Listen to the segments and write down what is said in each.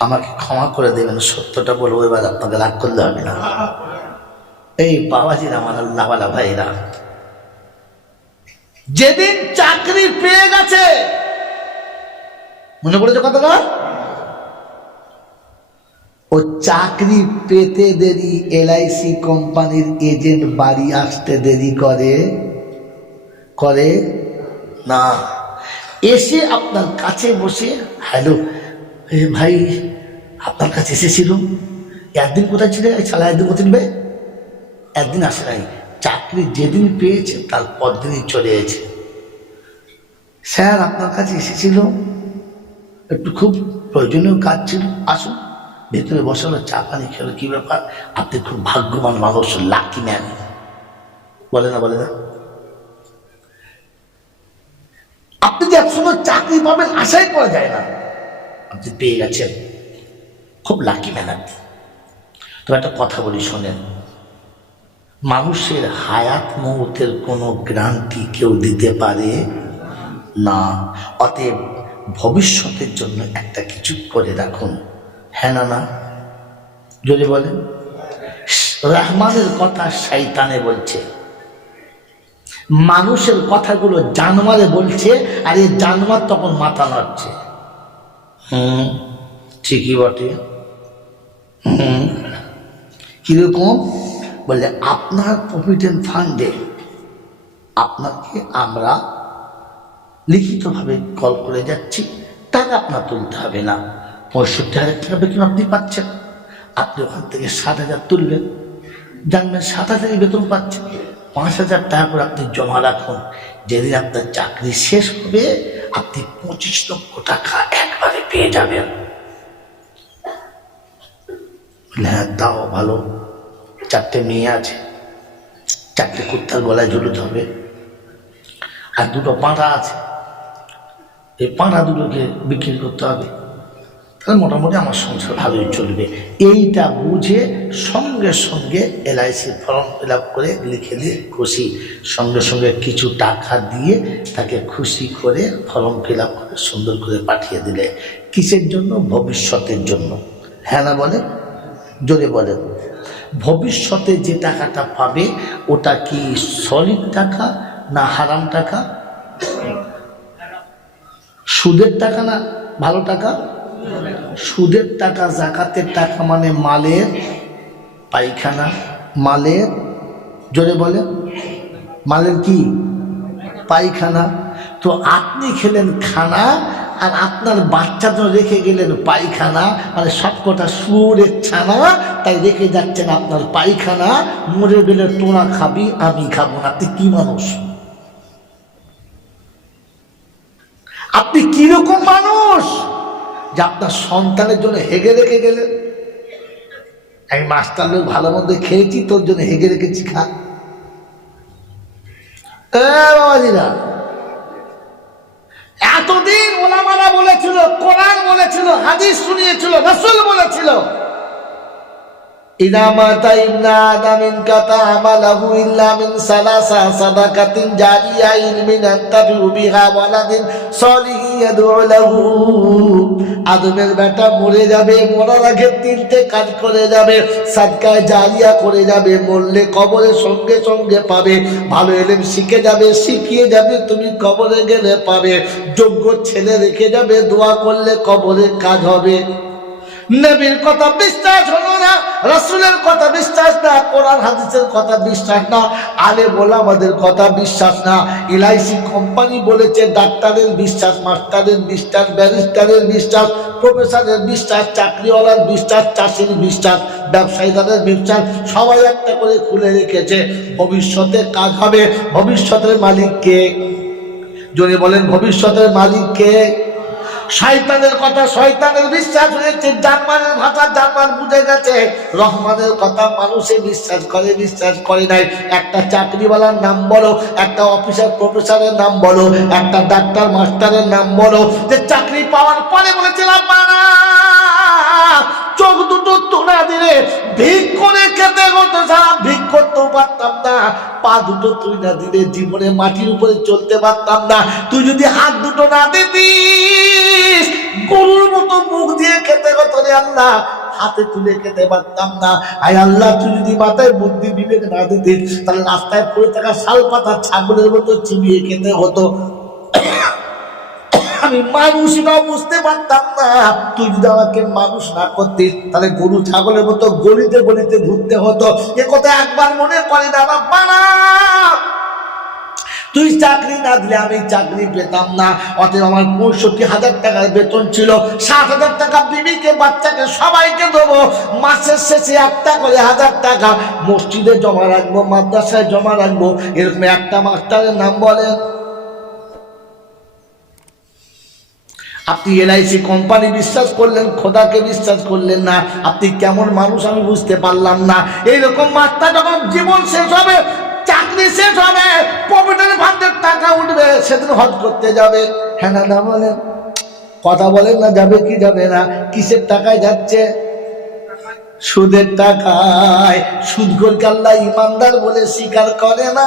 আমাকে ক্ষমা করে দেবেন, সত্যটা বলব, এবার আপনাকে রাগ করলে হবে না। এই বাবাজির আমার আল্লাহওয়ালা ভাইরা। যেদিন চাকরি পেয়ে গেছে, মনে পড়েছে কথাটা? ও চাকরি পেতে দেরি এলআইসি কোম্পানির এজেন্ট বাড়ি আসতে দেরি করে? করে? না। এসে আপনার কাছে বসে, হ্যালো ভাই, আপনার কাছে এসেছিল। একদিন কোথায় ছিল? শালা একদিন কোথায় নেবে একদিন আসে নাই। চাকরি যেদিন পেয়েছে, তার পরদিনই চলে এসেছে। স্যার, আপনার কাছে এসেছিল। একটু খুব প্রয়োজনীয় কাজ ছিল। আসুন, ভেতরে বসালো চা পানি খেলো। কী ব্যাপার? আপনি খুব ভাগ্যবান মানুষ লাকি ম্যান বলে না বলে না। আপনি যে একসময় চাকরি পাবেন, আশাই করা যায় না। আপনি পেয়ে গেছেন। খুব লাকি ম্যান আপনি তো একটা কথা বলি, শোনেন। মানুষের হায়াত মৌতের কোনো গ্রান্টি কেউ দিতে পারে? না। অতএব ভবিষ্যতের জন্য একটা কিছু করে রাখুন। হ্যাঁ না না? যদি বলেন। রহমানের কথা শৈতানে বলছে। মানুষের কথাগুলো জানোয়ারে বলছে আর এই জানোয়ার তখন মাথা নাড়ছে। হুম, ঠিকই বটে। হুম। কীরকম? বলে, আপনার প্রভিডেন্ট ফান্ডে আপনাকে আমরা লিখিতভাবে কল করে যাচ্ছি, টাকা আপনার তুলতে হবে না। পঁয়ষট্টি হাজার টাকা বেতন আপনি পাচ্ছেন। আপনি ওখান থেকে ষাট হাজার তুলবেন। জানবেন সাত হাজারই বেতন পাচ্ছেন। পাঁচ হাজার টাকা করে আপনি জমা রাখুন। যেদিন আপনার চাকরি শেষ হবে আপনি পঁচিশ লক্ষ টাকা একবারে পেয়ে যাবেন। হ্যাঁ তাও ভালো। চারটে মেয়ে আছে। চারটে কুত্তার গলায় ঝুলুতে হবে। আর দুটো পাঁড়া আছে। এই পাঁড়া দুটোকে বিক্রি করতে হবে। তাহলে মোটামুটি আমার সংসার ভালোই চলবে। এইটা বুঝে সঙ্গে সঙ্গে এলআইসি ফর্ম ফিল করে লিখে দিয়ে খুশি। সঙ্গে সঙ্গে কিছু টাকা দিয়ে তাকে খুশি করে ফর্ম ফিল করে সুন্দর করে পাঠিয়ে দিলে। কিসের জন্য? ভবিষ্যতের জন্য। হ্যাঁ না বলে? জোরে বলে। ভবিষ্যতে যে টাকাটা পাবে, ওটা কি সলিড টাকা না হারাম টাকা? সুদের টাকা না ভালো টাকা? সুদের টাকা, জাকাতের টাকা মানে মালের পায়খানা। মালের, জোরে বলে মালের কি? পায়খানা। তো আপনি খেলেন খানা আর আপনার বাচ্চা তো রেখে গেলেন পায়খানা। মানে সবকটা সুরের ছানা, তাই রেখে যাচ্ছেন আপনার পায়খানা। মরে গেলে তোরা খাবি, আমি খাব না। আপনি কি মানুষ? আপনি কীরকম মানুষ? যে আপনার সন্তানের জন্য হেগে রেখে গেলে? আমি মাস্টার লোক ভালো মন্দ খেয়েছি, তোর জন্য হেগে রেখেছি, খা। বাবাজিরা, এতদিন ওলামারা বলেছিল, কোরআন বলেছিল, হাদিস শুনিয়েছিল, রসুল বলেছিল আল্লাহ আদমের বেটা মরে যাবে, মরার আগে তিনটে কাজ করে যাবে, সাদকায় জারিয়া করে যাবে, মরলে কবরের সঙ্গে সঙ্গে পাবে। ভালো এলেম শিখে যাবে, শিখিয়ে যাবে, তুমি কবরে গেলে পাবে। যোগ্য ছেলে রেখে যাবে, দোয়া করলে কবরে কাজ হবে। নবীর কথা বিশ্বাস হলো না, রসুলের কথা বিশ্বাস না, কোরআন, হাদিসের কথা বিশ্বাস না, আলে বলা আমাদের কথা বিশ্বাস না। এলআইসি কোম্পানি বলেছে, ডাক্তারের বিশ্বাস, মাস্টারের বিশ্বাস, ব্যারিস্টারের বিশ্বাস, প্রফেসরের বিশ্বাস, চাকরিওয়ালার বিশ্বাস, চাষির বিশ্বাস, ব্যবসায়ীদের বিশ্বাস, সবাই একটা করে খুলে রেখেছে। ভবিষ্যতে কাজ হবে। ভবিষ্যতের মালিক কে যদি বলেন, ভবিষ্যতের মালিক কে শয়তানের কথা, শয়তানের বিশ্বাস হয়েছে জার্মানের ভাষা জার্মান বুঝে গেছে। রহমানের কথা মানুষে বিশ্বাস করে বিশ্বাস করে নাই। একটা চাকরিওয়ালার নাম বলো, একটা অফিসার প্রফেসরের নাম বলো, একটা ডাক্তার মাস্টারের নাম বলো। যে চাকরি পাওয়ার পরে বলেছিলাম মানা চোখ দুটো তোলা দিলে ভিক করে খেতে হতো সারা ভিক করতেও পারতাম না। পা দুটো তুই না দিলে জীবনে মাটির উপরে চলতে পারতাম না। তুই যদি হাত দুটো না দিতিস খেতে হতো তুলে খেতে পারতাম না। আয় আল্লাহ, তুই যদি মাথায় বুদ্ধি, বিবেক না দিতে তাহলে রাস্তায় পড়ে থাকা শাল পাতা, ছাগলের মতো চিবিয়ে খেতে হতো। আমি মানুষ না, বুঝতে পারতাম না। তুই যদি আমাকে মানুষ না করতিস, তাহলে গরু, ছাগলের মতো গলিতে গলিতে ঘুরতে হতো। এ কথা একবার মনে করে না বাবা। না তুই চাকরি না দিলে আমি চাকরি পেতাম না। অতএব আমার পঁয়ষট্টি হাজার টাকার বেতন ছিল। ষাট হাজার টাকা বিবিকে, বাচ্চাকে, সবাইকে দেবো। মাসের শেষে একটা করে হাজার টাকা মসজিদে জমা রাখব, মাদ্রাসায় জমা রাখব। এরকম একটা মাস্টারের নাম বলেন। আপনি এলআইসি কোম্পানি বিশ্বাস করলেন, খোদাকে বিশ্বাস করলেন না। আপনি কেমন মানুষ আমি বুঝতে পারলাম না। এইরকম মাত্রা যখন জীবন শেষ হবে চাকরি শেষ হবে প্রভিডেন্ট ফান্ডের টাকা উঠবে, সেদিন হজ করতে যাবে। হ্যাঁ না বলেন। কথা বলেন না, যাবে কি যাবে না, কিসের টাকায় যাচ্ছে? সুদের টাকায়। সুদ আল্লাহ ইমানদার বলে স্বীকার করে না।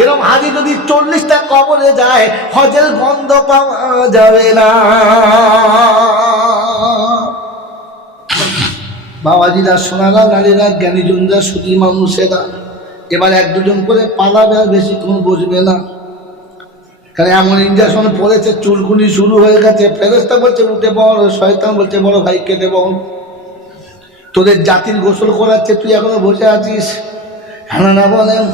এরকম হাজি যদি চল্লিশটা কবরে যায়, হজের গন্ধ পাওয়া যাবে না। বাবাজিরা, সোনারা, নারীরা, জ্ঞানীজনরা, সুদী মানুষেরা এবার এক দুজন করে পালাবে আর বেশিক্ষণ বসবে না। কারণ এমন ইঞ্জেকশন পড়েছে, চুলকুনি শুরু হয়ে গেছে ফেরস্তা বলছে, উঠে বড় শয়তান বলছে, বড় ভাই কেটে বল। তোদের জাতির গোসল করাচ্ছে, তুই এখনও বসে আছিস? হ্যাঁ না বলেন।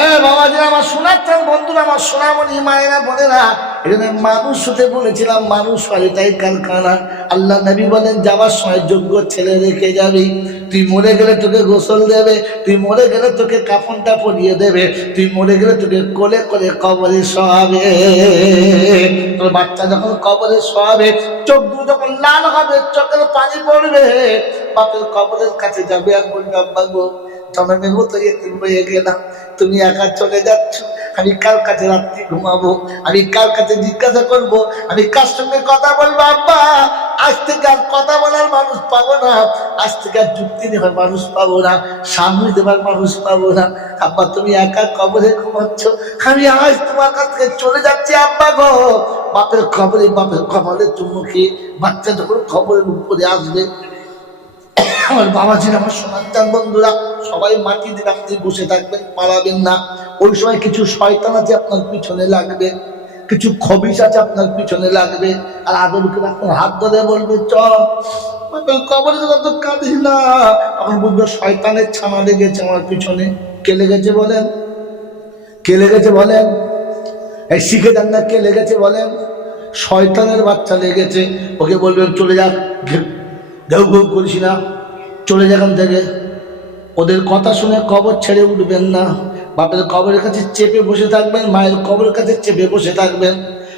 এ বাবাজি, আমার শোনাচ্ছেন বন্ধুরা, আমার শোনামনি মায়েরা, বোনেরা এখানে মানুষ হতে বলেছিলাম, মানুষ হয় তাই কারখানা আল্লাহ নবী বলেন, যাওয়ার সময় যোগ্য ছেলে রেখে যাবি। তুই মরে গেলে তোকে গোসল দেবে, তুই মরে গেলে তোকে কাফনটা পরিয়ে দেবে, তুই মরে গেলে তোকে কোলে করে কবরে শোয়াবে। তোর বাচ্চা যখন কবরে শোয়াবে, চোখ যখন লাল হবে, চোখের পানি পড়বে। বাপের কবরের কাছে যাবে আর বলবে, আব্বা গো, জনমের মতো হয়ে গেলাম। তুমি একা চলে যাচ্ছ আমি কার কাছে রাত্রি ঘুমাবো, আমি কার কাছে জিজ্ঞাসা করব, আমি কার সঙ্গে কথা বলব, আব্বা, আজ থেকে আর কথা বলার মানুষ পাবো না, আজ থেকে আর যুক্তি দেওয়ার মানুষ পাবো না, সামনে দেওয়ার মানুষ পাবো না। আব্বা, তুমি একা কবরে ঘুমাচ্ছ, আমি আজ তোমার কাছ থেকে চলে যাচ্ছি, আব্বা গো। বাপের খবরে বাপের কপালের চুমুকে বাচ্চা যখন খবরের উপরে আসবে আমার বাবা ছিল আমার সন্তান বন্ধুরা, সবাই মাটি দিয়ে রাখতে বসে থাকবেন, পালাবেন না। ওই সময় কিছু শয়তান আছে আপনার পিছনে লাগবে, কিছু খবিস আছে আপনার পিছনে লাগবে, আর আদর করে আপনার হাত ধরে বলবে চ কবরে তো কাঁদিস না। তখন বুঝবে শয়তানের ছানা লেগেছে আমার পিছনে। কে লেগেছে বলেন? কে লেগেছে বলেন? এই শিখে যান না কে লেগেছে বলেন? শয়তানের বাচ্চা লেগেছে। ওকে বলবেন, চলে যাক ঘেউ ঘেউ করিস না। চলে যেখান থেকে। ওদের কথা শুনে কবর ছেড়ে উঠবেন না। বাপের কবরের কাছে চেপে বসে থাকবেন, মায়ের কবরের কাছে চেপে বসে থাকবেন।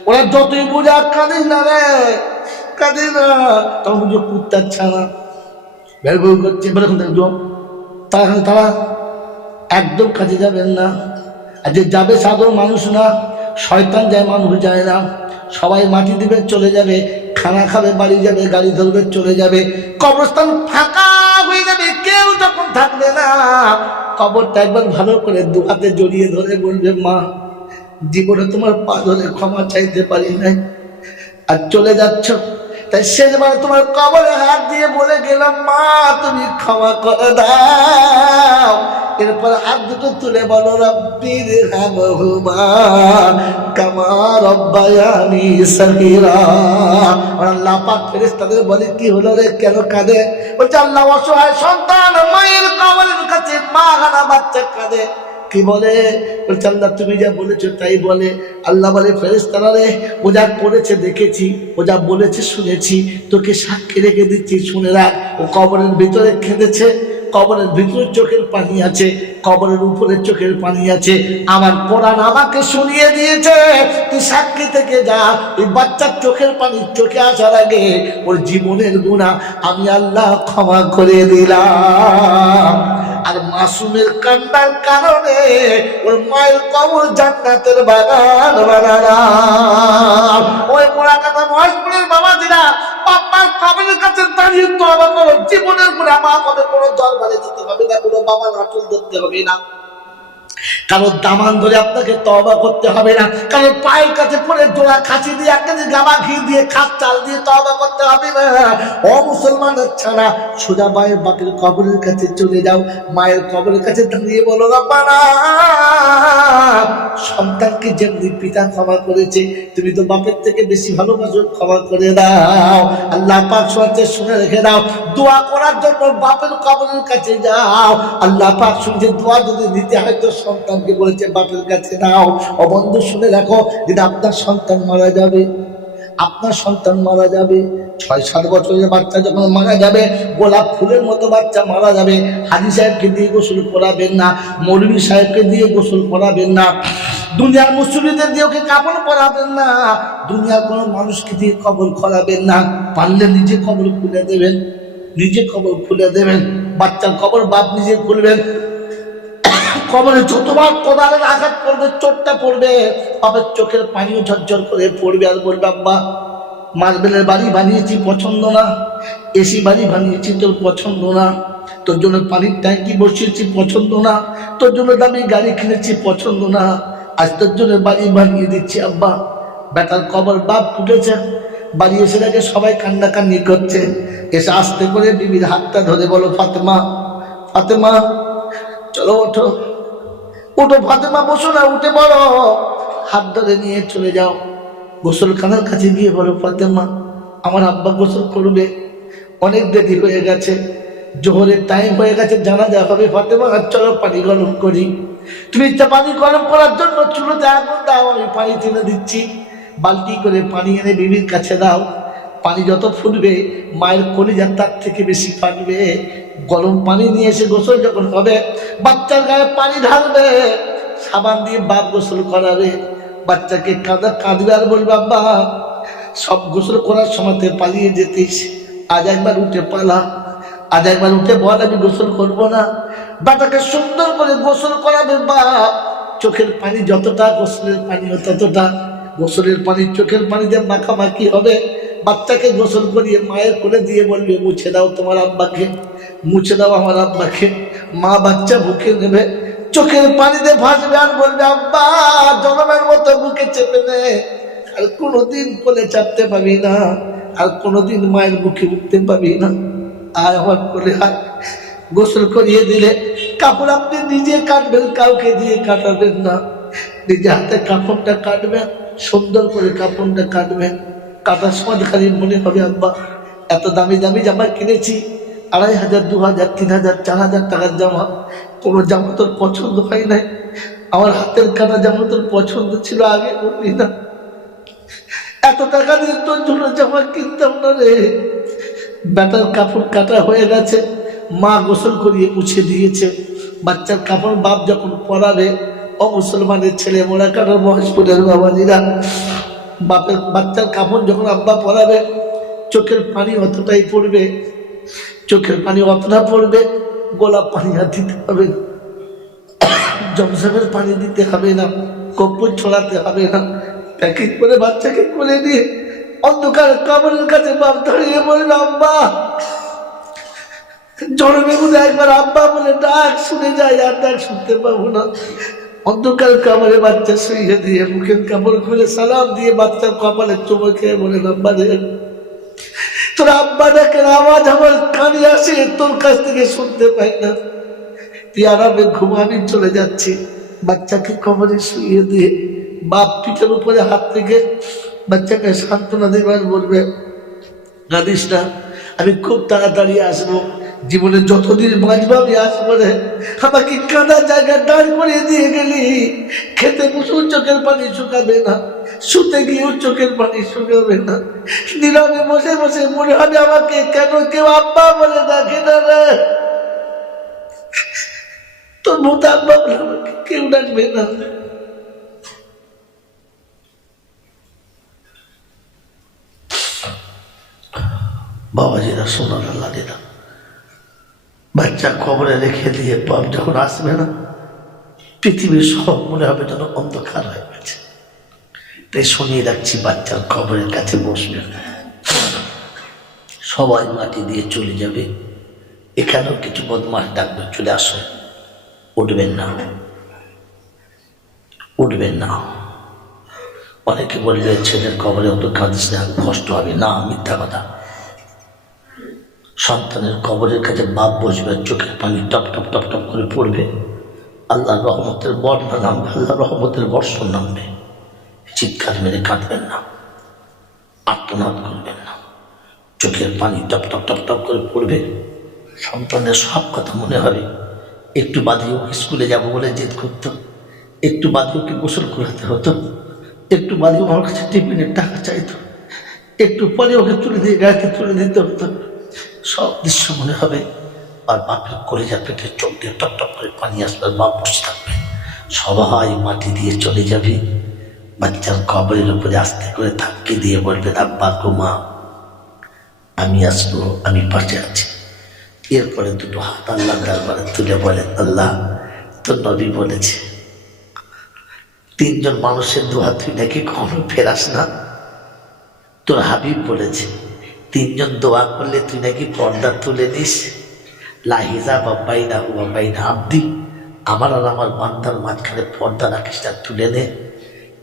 ওরা যতই বোঝা কাঁদিস না রে কাঁদিস না। তখন বুঝো কুত্তার ছানা। বের বের করছে বেরোখান থেকে তারা তারা একদম কাজে যাবেন না। আর যে যাবে সাধারণ মানুষ না, শয়তান যায়, মানুষ যায় না। সবাই মাটি দিবে, চলে যাবে। খানা খাবে, বাড়ি যাবে, গাড়ি ধরবে, চলে যাবে। কবরস্থান ফাঁকা কেউ যখন থাকবে না। কবরটা একবার ভালো করে দু হাতে জড়িয়ে ধরে বলবে, মা, জীবনে তোমার পা ধরে ক্ষমা চাইতে পারি নাই আর চলে যাচ্ছ। তাই শেষবার তোমার কবরে হাত দিয়ে বলে গেলাম, মা, তুমি ক্ষমা করে দাও। এরপর হাত দুটো তুলে বলো, রব্বির হামহুমা কামা রব্বায়ানি সগীরা। আর আল্লাহ পাক ফেরেশতাদের বলে, কি হলো রে? কেন কাঁদে? বলছে, আল্লাহ অসহায় সন্তান, মায়ের কবরের কাছে মা হারা বাচ্চা কাঁদে। কি বলে? বলছে, আল্লাহ, তুমি যা বলেছ তাই বলে। আল্লাহ বলে ফেরেস্তারা রে, ও যা করেছে দেখেছি, ও যা বলেছে শুনেছি, তোকে সাক্ষী রেখে দিচ্ছি, শুনে রাখ, ও কবরের ভিতরে খেঁদেছে। কবরের ভিতরে চোখের পানি আছে, কবরের উপরে চোখের পানি আছে। আমার কোরআন আমাকে শুনিয়ে দিয়েছে, তুই সাক্ষী থেকে যা, ওই বাচ্চার চোখের পানি চোখে আসার আগে ওর জীবনের গুণা আমি আল্লাহ ক্ষমা করে দিলাম। আর মাসুমের কান্নার কারণে ওর মায়ের কবর জান্নাতের বাগান ওই মোড়া কথা মহেশপুরের বাবা দিরা বাবার কবরের কাছে দাঁড়িয়ে তো আমার কোনো জীবনের করে আমার কবে কোনো দরবারে যেতে হবে না, কোনো বাবা নাটল ধরতে হবে না। কারোর দামান ধরে আপনাকে তবা করতে হবে না। কারোর পায়ের কাছে পড়ে জোড়া খাসি দিয়ে, এক কেজি গামা ঘি দিয়ে, খাস চাল দিয়ে তবা করতে হবে না। ও মুসলমানের ছাড়া সোজা মায়ের বাপের কবরের কাছে চলে যাও। মায়ের কবরের কাছে দাঁড়িয়ে বলো বাবারা সন্তানকে যেমনি পিতা ক্ষমা করেছে, তুমি তো বাপের থেকে বেশি ভালোবাসো, ক্ষমা করে দাও। আল্লাহ পাক শুনতে শুনে রেখে দাও। দোয়া করার জন্য বাপের কবরের কাছে যাও। আল্লাহ পাক শুনছে, দোয়া যদি দিতে হয় তো সন্তানকে বলেছে, বাপের কাছে দাও। অবন্ধ শুনে রাখো যদি আপনার সন্তান মারা যাবে, আপনার সন্তান মারা যাবে, ছয়, সাত বছরের বাচ্চা যখন মারা যাবে, গোলাপ ফুলের মতো বাচ্চা মারা যাবে। হাজি সাহেবকে দিয়ে গোসল করাবেন না, মৌলভী সাহেবকে দিয়ে গোসল করাবেন না। দুনিয়ার মুসলিমদের দিয়ে ওকে কাপড় পরাবেন না। দুনিয়ার কোনো মানুষকে দিয়ে কবর করাবেন না। পারলে নিজে কবর খুলে দেবেন, নিজে কবর খুলে দেবেন। বাচ্চার কবর বাপ নিজে খুলবেন। কবরে যতবার কোদালের আঘাত পড়বে, চোটটা পড়বে আবার চোখের পানিও ঝরঝর করে পড়বে। আর বলবে, আব্বা মার্বেলের বাড়ি বানিয়েছি, পছন্দ না। এসি বাড়ি বানিয়েছি, তোর পছন্দ না। তোর জন্য পানির ট্যাঙ্কি বসিয়েছি, পছন্দ না। তোর জন্য দামি গাড়ি কিনেছি, পছন্দ না। আজ তোর জন্য বাড়ি বানিয়ে দিচ্ছি, আব্বা। বেটার কবর বাপ ফুটেছে। বাড়ি এসে দেখে সবাই কান্নাকান্নি করছে। এসে আস্তে করে বিবির হাতটা ধরে বলো, ফাতেমা ফাতেমা, চলো ওঠো। উঠো ফাতেমা, বসো না, উঠে বলো হাত ধরে নিয়ে চলে যাও। গোসলখানার কাছে গিয়ে বলো, ফাতেমা, আমার আব্বা গোসল করবে। অনেক দেরি হয়ে গেছে। জোহরের টাইম হয়ে গেছে জানা যা হবে। ফাতেমা, আর চলো পানি গরম করি। তুমি পানি গরম করার জন্য চুলোতে আগুন দাও, আমি পানি টেনে দিচ্ছি। বালতি করে পানি এনে বিবির কাছে দাও। পানি যত ফুটবে, মায়ের কলিজা তার থেকে বেশি ফাটবে। গরম পানি নিয়ে এসে গোসল যখন হবে, বাচ্চার গায়ে পানি ঢালবে। সাবান দিয়ে বাপ গোসল করাবে বাচ্চাকে কাঁদা কাঁদবে আর বলবে, আব্বা, সব গোসল করার সময়তে পালিয়ে যেতিস। আজ একবার উঠে পালা। আজ একবার উঠে বল, আমি গোসল করব না। বাটাকে সুন্দর করে গোসল করাবে বাপ। চোখের পানি যতটা, গোসলের পানি ততটা। গোসলের পানি চোখের পানিতে মাখামাখি হবে। বাচ্চাকে গোসল করিয়ে মায়ের করে দিয়ে বলবে, মুছে দাও তোমার আব্বাকে। মুছে দাও আমার আব্বাকে। মা বাচ্চা বুকে নেবে, চোখের পানিতে ভাসবে আর বলবে, আব্বা, জনমের মতো বুকে চেপে নে। আর কোনোদিন কোলে চাপতে পাবি না, আর কোনোদিন মায়ের বুকে উঠতে পাবি না। আর আমার কোলে হাত গোসল করিয়ে দিলে কাপড় আপনি নিজে কাটবেন, কাউকে দিয়ে কাটাবেন না। নিজে হাতে কাপড়টা কাটবেন, সুন্দর করে কাপড়টা কাটবেন। কাটার সময় খালি মনে হবে, আব্বা, এত দামি দামি জামা কিনেছি আড়াই হাজার, দু হাজার, তিন হাজার, চার হাজার টাকার জামা। কোনো জামা তোর পছন্দ হয় নাই। আমার হাতের কাটা জামা তোর পছন্দ ছিল আগে, বললি না। এত টাকা দিয়ে তোর জন্য জামা কিনতাম না রে। বেটার কাপড় কাটা হয়ে গেছে। মা গোসল করিয়ে মুছে দিয়েছে। বাচ্চার কাপড় বাপ যখন পরাবে ও মুসলমানের ছেলে মোড়া কাটার মহেশপুরের বাবাজিরা। বাপের, বাচ্চার কাপড় যখন আব্বা পরাবে, চোখের পানি অতটাই পড়বে। চোখের পানি অতটা পড়বে, গোলাপ পানি আর দিতে হবে না। জমজমের পানি দিতে হবে না কপ্পুর ছড়াতে হবে না। প্যাকেট করে বাচ্চাকে করে নিয়ে অন্ধকার কবরের কাছে বাপ দাঁড়িয়ে বলল আব্বা। জনমে বুঝে একবার, আব্বা বলে ডাক শুনে যায় আর ডাক শুনতে পাবো না। অন্ধকার কাপড়ে বাচ্চা শুয়ে দিয়ে মুখের কাপড় খুলে সালাম দিয়ে বাচ্চার কপালে চুমো খেয়ে বলে আব্বা রে তোর আব্বা ডাকের আওয়াজ আমার কানে আসে, তোর কাছ থেকে শুনতে পাই না। তুই আরামে ঘুমাবি, চলে যাচ্ছি। বাচ্চাকে কবরে শুয়ে দিয়ে বাপ পিঠের উপরে হাত থেকে বাচ্চাকে সান্ত্বনা দেবার বলবে কাঁদিস না, আমি খুব তাড়াতাড়ি আসব। জীবনে যতদিন বাঁচবো, আমি আসব রে। আমাকে কাঁদা জায়গায় দাঁড় করিয়ে দিয়ে গেলি। খেতে বসেও চোখের পানি শুকাবে না। শুতে গিয়েও চোখের পানি শুকাবে না। নীরবে বসে বসে মনে হবে আমাকে কেন কেউ আব্বা বলে ডাকে না রে। তোর ভূত আব্বা বলে আমাকে কেউ ডাকবে না। বাবাজিরা শোনানো লাগে না। বাচ্চা খবরে রেখে দিয়ে বাপ যখন আসবে না, পৃথিবীর সব মনে হবে যেন অন্ধকার হয়ে গেছে। তাই শুনিয়ে রাখছি বাচ্চার খবরের কাছে বসবে। সবাই মাটি দিয়ে চলে যাবে। এখানেও কিছু বদমাস ডাকবে, চলে আসো। উঠবেন না। উঠবেন না। অনেকে বলবে ছেলের কবরে অত কাঁদিস না কষ্ট হবে। না, মিথ্যা কথা। সন্তানের কবরের কাছে বাপ বসবে চোখের পানি টপ টপ টপ টপ করে পড়বে। আল্লাহ রহমতের বন্যা নামবে আল্লাহ রহমতের বর্ষণ নামবে। চিৎকার মেরে কাঁদবেন না, আত্মনাদ করবেন না। চোখের পানি টপ টপ টপ টপ করে পড়বে। সন্তানের সব কথা মনে হবে। একটু বাদে ওকে স্কুলে যাব বলে জেদ করতো? একটু বাদে ওকে গোসল করাতে হতো? একটু বাদে আমার কাছে টিফিনের টাকা চাইতো? একটু পরে ওকে তুলে দিয়ে গাড়িতে তুলে দিতে হতো? সব দৃশ্য মনে হবে। আর বাপের করে যা পেটে চোখ দিয়ে টপ টপ করে পানি আসবে বাপ বসে থাকবে। সবাই মাটি দিয়ে চলে যাবে। বাচ্চার কবরের উপরে আস্তে করে থাককে দিয়ে বলবেন আব্বা মা, আমি আসব, আমি পাশে আছি। এরপরে দুটো হাত আল্লাহ দরবারে তুলে বলেন আল্লাহ, তোর নবী বলেছে, তিনজন মানুষের দুহাত তুই নাকি কখনো ফেরাস না? তোর হাবিব বলেছে, তিনজন দোয়া করলে তুই নাকি পর্দা তুলে নিস। লাহিজা বাব্বাই না বাব্বাই না আব্দি, আমার আর আমার বান্দার মাঝখানে পর্দা রাখিস তুলে নে।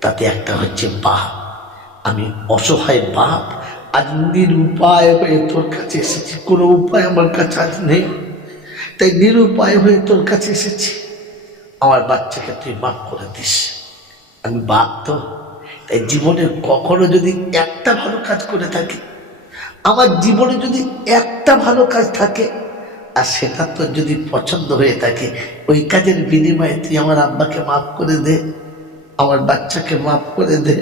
তাতে একটা হচ্ছে বাপ আমি অসহায় বাপ, আজ নিরুপায় হয়ে তোর কাছে এসেছি। কোনো উপায় আমার কাছে আজ নেই। তাই নিরুপায় হয়ে তোর কাছে এসেছি। আমার বাচ্চাকে তুই মাফ করে দিস। আমি বাপ তো। তাই জীবনে কখনো যদি একটা ভালো কাজ করে থাকি, আমার জীবনে যদি একটা ভালো কাজ থাকে, আর সেটা তো যদি পছন্দ হয়ে থাকে, ওই কাজের বিনিময়ে তুই আমার আব্বাকে মাফ করে দে। আমার বাচ্চাকে মাফ করে দে।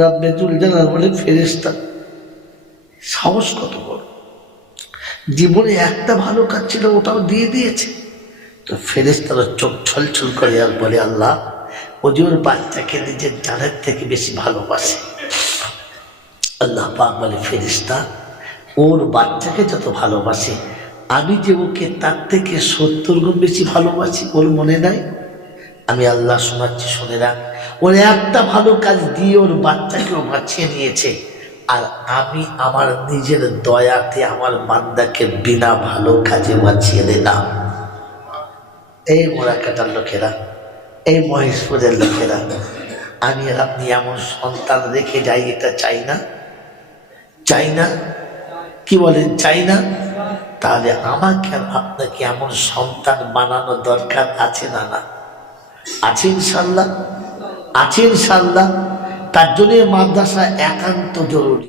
রব্বে জানার বলে ফেরেস্তা সাহস কত বড়। জীবনে একটা ভালো কাজ ছিল, ওটাও দিয়ে দিয়েছে। তো ফেরেস্তারা চোখ ছলছল করে আর বলে, আল্লাহ, ও যে ওর বাচ্চাকে নিজের জানের থেকে বেশি ভালোবাসে। আল্লাহ পাক বলে ফেরিস্তা ওর বাচ্চাকে যত ভালোবাসে, আমি যে ওকে তার থেকে সত্তর গুণ বেশি ভালোবাসি, ওর মনে নাই? আমি আল্লাহ শোনাচ্ছি, শুনে রাখ। ওর একটা ভালো কাজ দিয়ে ওর বাচ্চাকেও বাঁচিয়ে নিয়েছে। আর আমি আমার নিজের দয়াতে আমার বান্দাকে বিনা ভালো কাজে বাঁচিয়ে দিলাম। এই মোড়া কাটার লোকেরা, এই মহেশপুরের লোকেরা, আমি আর আপনি এমন সন্তান রেখে যাই এটা চাই না? চাই না? কি বলেন চাই না? তাহলে আমাকে আর আপনাকে এমন সন্তান বানানো দরকার আছে না না? আছে ইনশাল্লাহ? আছে ইনশাল্লাহ তার জন্য মাদ্রাসা একান্ত জরুরি।